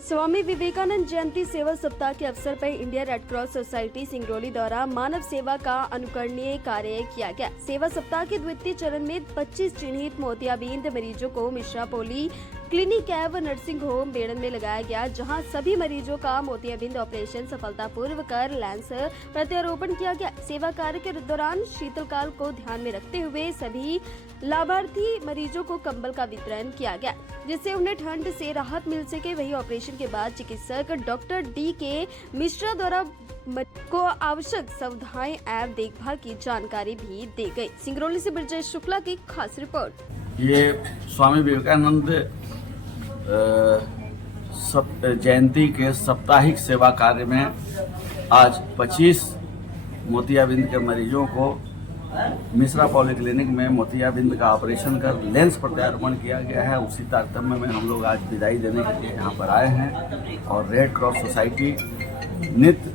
स्वामी विवेकानंद जयंती सेवा सप्ताह के अवसर पर India red cross society Singrauli द्वारा मानव सेवा का अनुकरणीय कार्य किया गया। सेवा सप्ताह के द्वितीय चरण में 25 चिन्हित मोतियाबिंद मरीजों को मिश्रा पोली क्लिनिक एवं नर्सिंग होम बेड़न में लगाया गया, जहां सभी मरीजों का मोतियाबिंद ऑपरेशन सफलतापूर्वक कर लेंस प्रत्यारोपण किया गया। सेवा कार्य के दौरान शीतलकाल को ध्यान में रखते हुए सभी लाभार्थी मरीजों को कंबल का वितरण किया गया, जिससे उन्हें ठंड से राहत मिल सके। वहीं ऑपरेशन के बाद चिकित्सक डॉक्टर डी.के. मिश्रा द्वारा को आवश्यक सुविधाएं एवं देखभाल की जानकारी भी दी गई। सिंगरौली से ब्रजेश शुक्ला की खास रिपोर्ट। ये स्वामी विवेकानंद जयंती के साप्ताहिक सेवा कार्य में आज 25 मोतियाबिंद के मरीजों को मिश्रा पॉलीक्लिनिक में मोतियाबिंद का ऑपरेशन कर लेंस प्रत्यारोपण किया गया है। उसी तारतम्य में हम लोग आज विदाई देने के लिए यहाँ पर आए हैं और रेड क्रॉस सोसाइटी नित्य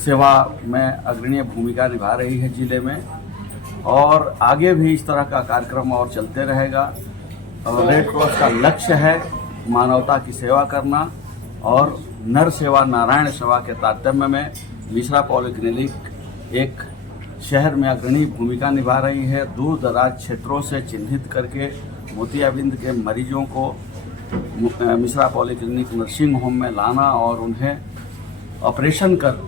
सेवा में अग्रणीय भूमिका निभा रही है जिले में, और आगे भी इस तरह का कार्यक्रम और चलते रहेगा। और रेड क्रॉस का लक्ष्य है मानवता की सेवा करना, और नर सेवा नारायण सेवा के तारतम्य में मिश्रा पॉलीक्लिनिक एक शहर में अग्रणी भूमिका निभा रही है। दूर दराज क्षेत्रों से चिन्हित करके मोतियाबिंद के मरीजों को मिश्रा पॉलीक्लिनिक नर्सिंग होम में लाना और उन्हें ऑपरेशन कर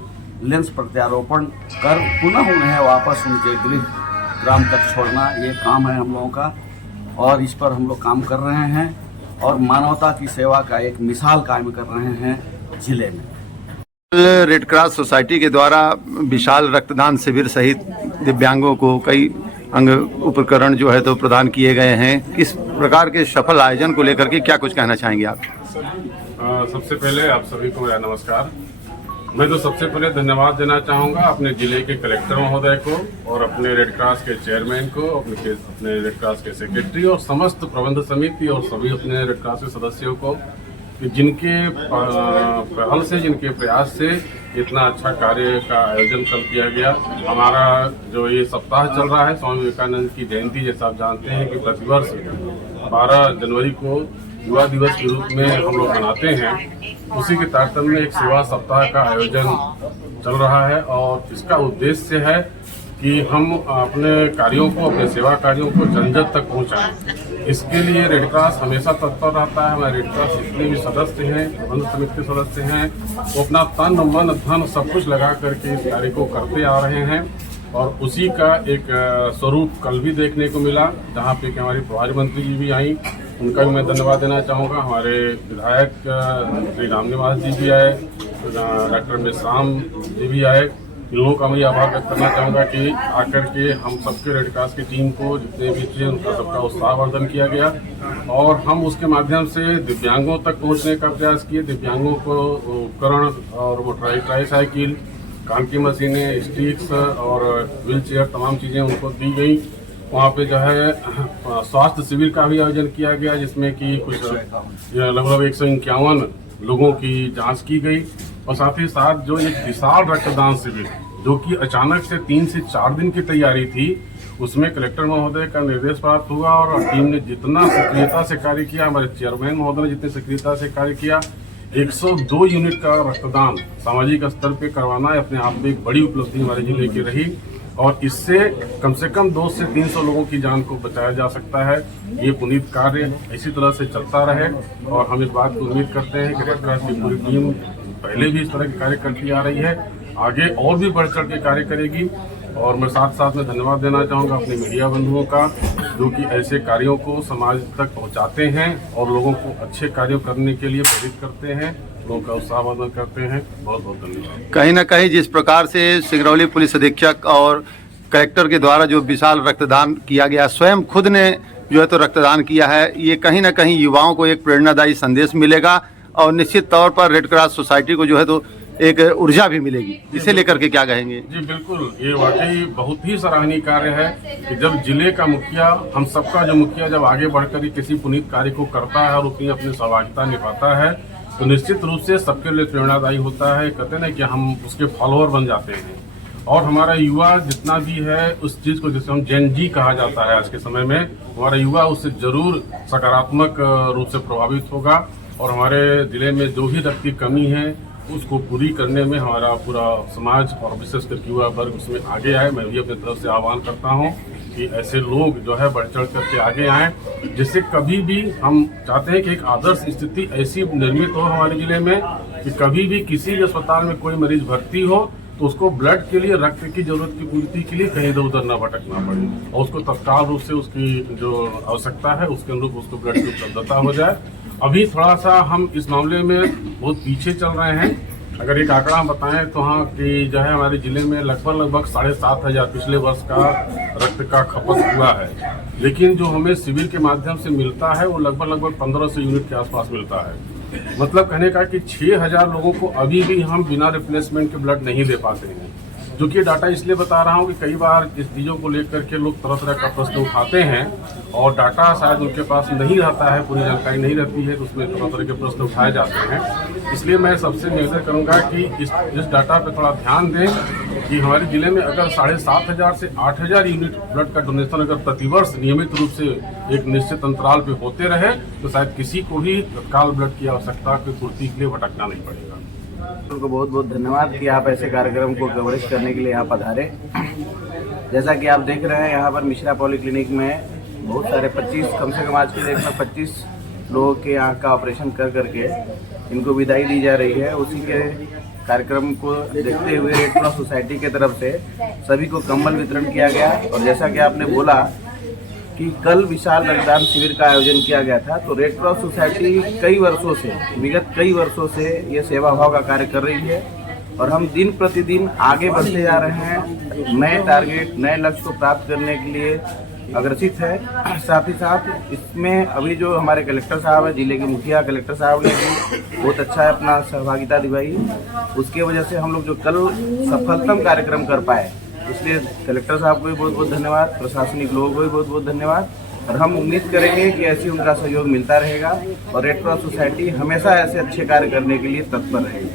लेंस प्रत्यारोपण कर पुनः उन्हें वापस उनके गृह ग्राम तक छोड़ना, ये काम है हम लोगों का, और इस पर हम लोग काम कर रहे हैं और मानवता की सेवा का एक मिसाल कायम कर रहे हैं जिले में। रेड क्रॉस सोसाइटी के द्वारा विशाल रक्तदान शिविर सहित दिव्यांगों को कई अंग उपकरण जो है तो प्रदान किए गए हैं। किस प्रकार के सफल आयोजन को लेकर के क्या कुछ कहना चाहेंगे आप? सबसे पहले आप सभी को मेरा नमस्कार। मैं तो सबसे पहले धन्यवाद देना चाहूँगा अपने जिले के कलेक्टर महोदय को और अपने रेड क्रॉस के चेयरमैन को, अपने रेड क्रॉस के सेक्रेटरी और समस्त प्रबंध समिति और सभी अपने रेड क्रॉस के सदस्यों को, जिनके पहल से, जिनके प्रयास से इतना अच्छा कार्य का आयोजन कल किया गया। हमारा जो ये सप्ताह चल रहा है स्वामी विवेकानंद की जयंती, जैसा आप जानते हैं कि प्रतिवर्ष 12 जनवरी को युवा दिवस के रूप में हम लोग मनाते हैं, उसी के तारतम्य में एक सेवा सप्ताह का आयोजन चल रहा है। और इसका उद्देश्य है कि हम अपने कार्यों को, अपने सेवा कार्यों को जन जन तक पहुंचाएं। इसके लिए रेड क्रॉस हमेशा तत्पर रहता है। हमारे रेड क्रॉस जितने भी सदस्य हैं, प्रबंध समिति के सदस्य हैं, वो अपना तन मन धन सब कुछ लगा करके इस कार्य को करते आ रहे हैं, और उसी का एक स्वरूप कल भी देखने को मिला, जहाँ पे कि हमारी प्रभारी मंत्री जी भी आई, उनका भी मैं धन्यवाद देना चाहूँगा। हमारे विधायक श्री रामनिवास जी भी आए, डॉक्टर मेश्राम जी भी आए। इन लोगों का मैं आभार व्यक्त करना चाहूँगा कि आकर के हम सबके रेड क्रॉस की टीम को जितने भी थे उनका सबका उत्साहवर्धन किया गया, और हम उसके माध्यम से दिव्यांगों तक पहुँचने का प्रयास किए। दिव्यांगों को उपकरण और ट्राईसाइकिल, काम की मशीनें, स्टिक्स और व्हील चेयर, तमाम चीज़ें उनको दी गई। वहाँ पे जो है स्वास्थ्य शिविर का भी आयोजन किया गया, जिसमें कि कुछ लगभग 151 लोगों की जांच की गई, और साथ ही साथ जो एक विशाल रक्तदान शिविर जो कि अचानक से 3 से 4 दिन की तैयारी थी, उसमें कलेक्टर महोदय का निर्देश प्राप्त हुआ और टीम ने जितना सक्रियता से कार्य किया, हमारे चेयरमैन महोदय ने जितनी सक्रियता से कार्य किया, 102 यूनिट का रक्तदान सामाजिक स्तर पे करवाना अपने आप में एक बड़ी उपलब्धि हमारे जिले की रही, और इससे कम से कम 200 से 300 लोगों की जान को बचाया जा सकता है। ये पुनीत कार्य इसी तरह से चलता रहे, और हम इस बात को उम्मीद करते हैं कि रेड क्रॉस की पूरी टीम पहले भी इस तरह के कार्य करती आ रही है, आगे और भी बढ़ चढ़ के कार्य करेगी। और मैं साथ साथ में धन्यवाद देना चाहूँगा अपने मीडिया बंधुओं का, जो कि ऐसे कार्यों को समाज तक पहुँचाते हैं और लोगों को अच्छे कार्यों करने के लिए प्रेरित करते हैं, लोगों का उत्साहवर्धन करते हैं। बहुत बहुत धन्यवाद। कहीं ना कहीं जिस प्रकार से सिंगरौली पुलिस अधीक्षक और कलेक्टर के द्वारा जो विशाल रक्तदान किया गया, स्वयं खुद ने जो है तो रक्तदान किया है, ये कहीं ना कहीं युवाओं को एक प्रेरणादायी संदेश मिलेगा, और निश्चित तौर पर रेड क्रॉस सोसाइटी को जो है तो एक ऊर्जा भी मिलेगी। इसे लेकर के क्या कहेंगे? जी बिल्कुल, ये वाकई बहुत ही सराहनीय कार्य है कि जब जिले का मुखिया, हम सबका जो मुखिया जब आगे बढ़कर किसी पुनीत कार्य को करता है और उसकी अपनी सहभागिता निभाता है, तो निश्चित रूप से सबके लिए प्रेरणादायी होता है। कहते हैं कि हम उसके फॉलोअर बन जाते हैं, और हमारा युवा जितना भी है उस चीज को, जिसे हम जेन जी कहा जाता है आज के समय में, हमारा युवा उससे जरूर सकारात्मक रूप से प्रभावित होगा और हमारे जिले में जो भी रक्त की कमी है उसको पूरी करने में हमारा पूरा समाज और विशेषकर युवा वर्ग उसमें आगे आए। मैं भी अपनी तरफ से आह्वान करता हूं कि ऐसे लोग जो है बढ़ चढ़ करके आगे आएं, जिससे कभी भी हम चाहते हैं कि एक आदर्श स्थिति ऐसी निर्मित हो हमारे जिले में कि कभी भी किसी भी अस्पताल में कोई मरीज भर्ती हो तो उसको ब्लड के लिए, रक्त की जरूरत की पूर्ति के लिए कहीं इधर उधर न भटकना पड़े और उसको तत्काल रूप से उसकी जो आवश्यकता है उसके अनुरूप उसको ब्लड की उपलब्धता हो जाए। अभी थोड़ा सा हम इस मामले में बहुत पीछे चल रहे हैं। अगर एक आंकड़ा हम बताएं तो हाँ कि जो है हमारे जिले में लगभग 7,500 पिछले वर्ष का रक्त का खपत हुआ है, लेकिन जो हमें शिविर के माध्यम से मिलता है वो लगभग 1500 यूनिट के आसपास मिलता है। मतलब कहने का कि 6,000 लोगों को अभी भी हम बिना रिप्लेसमेंट के ब्लड नहीं दे पाते हैं। जो कि डाटा इसलिए बता रहा हूँ कि कई बार इस चीज़ों को लेकर के लोग तरह तरह का प्रश्न उठाते हैं और डाटा शायद उनके पास नहीं रहता है, पूरी जानकारी नहीं रहती है, तो उसमें तरह तरह के प्रश्न उठाए जाते हैं। इसलिए मैं सबसे निवेदन करूँगा कि इस डाटा पर थोड़ा ध्यान दें कि हमारे जिले में अगर 7,500 से 8,000 यूनिट ब्लड का डोनेशन अगर प्रतिवर्ष नियमित रूप से एक निश्चित अंतराल पे होते रहे तो शायद किसी को भी तत्काल ब्लड की आवश्यकता की पूर्ति के लिए भटकना नहीं पड़ेगा। उनको बहुत बहुत धन्यवाद कि आप ऐसे कार्यक्रम को कवरेज करने के लिए यहाँ पधारे। जैसा कि आप देख रहे हैं यहाँ पर मिश्रा पॉलीक्लिनिक में बहुत सारे 25, कम से कम आज की डेट में 25 लोगों के आँख का ऑपरेशन कर करके इनको विदाई दी जा रही है। उसी के कार्यक्रम को देखते हुए रेड क्रॉस सोसाइटी के तरफ से सभी को कंबल वितरण किया गया। और जैसा कि आपने बोला कि कल विशाल रक्तदान शिविर का आयोजन किया गया था, तो रेड क्रॉस सोसाइटी विगत कई वर्षों से ये सेवा भाव का कार्य कर रही है और हम दिन प्रतिदिन आगे बढ़ते जा रहे हैं। नए टारगेट, नए लक्ष्य को प्राप्त करने के लिए अग्रसित है। साथ ही साथ इसमें अभी जो हमारे कलेक्टर साहब है, जिले के मुखिया कलेक्टर साहब ने भी बहुत अच्छा अपना सहभागिता दिखाई। उसके वजह से हम लोग जो कल सफलतम कार्यक्रम कर पाए, इसलिए कलेक्टर साहब को भी बहुत बहुत धन्यवाद, प्रशासनिक लोगों को भी बहुत बहुत धन्यवाद। और हम उम्मीद करेंगे कि ऐसे उनका सहयोग मिलता रहेगा और रेड क्रॉस सोसाइटी हमेशा ऐसे अच्छे कार्य करने के लिए तत्पर रहेगी।